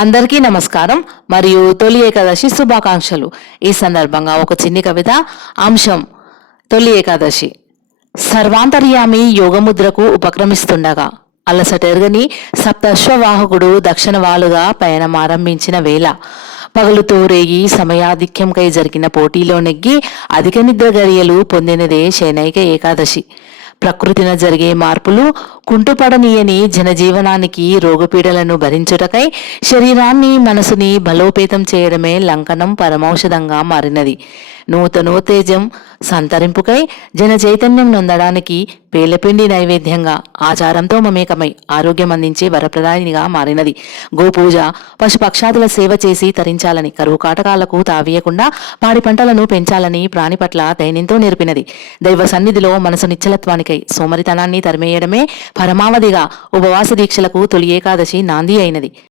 అందరికీ నమస్కారం మరియు తొలి ఏకాదశి శుభాకాంక్షలు. ఈ సందర్భంగా ఒక చిన్ని కవిత. అంశం తొలి ఏకాదశి. సర్వాంతర్యామి యోగముద్రకు ఉపక్రమిస్తుండగా అలసటెరగని సప్తశ్వవాహకుడు దక్షిణ వాలుగా పయనమారంభించిన వేళ పగలుతో రేగి సమయాధిక్యంకై జరిగిన పోటీలో నెగ్గి అధిక నిద్ర గడియలు పొందినదే శయనైక ఏకాదశి. ప్రకృతిన జరిగే మార్పులు కుంటుపడనీయని జనజీవనానికి రోగపీడలను భరించుటకై శరీరాన్ని మనసుని బలోపేతం చేయడమే లంకనం పరమౌషధంగా మారినది. నూతనోత్తేజం సంతరింపుకై జన చైతన్యం నొందడానికి పేలపిండి నైవేద్యంగా ఆచారంతో మమేకమై ఆరోగ్యం అందించే వరప్రదాయినిగా మారినది. గోపూజ పశుపక్షాదుల సేవ చేసి తరించాలని, కరువు కాటకాలకు తావీయకుండా పాడి పంటలను పెంచాలని ప్రాణి పట్ల దైన్యంతో నేర్పినది. దైవ సన్నిధిలో మనసు నిశ్చలత్వానికై సోమరితనాన్ని తరిమేయడమే పరమావధిగా ఉపవాస దీక్షలకు తొలి ఏకాదశి నాంది అయినది.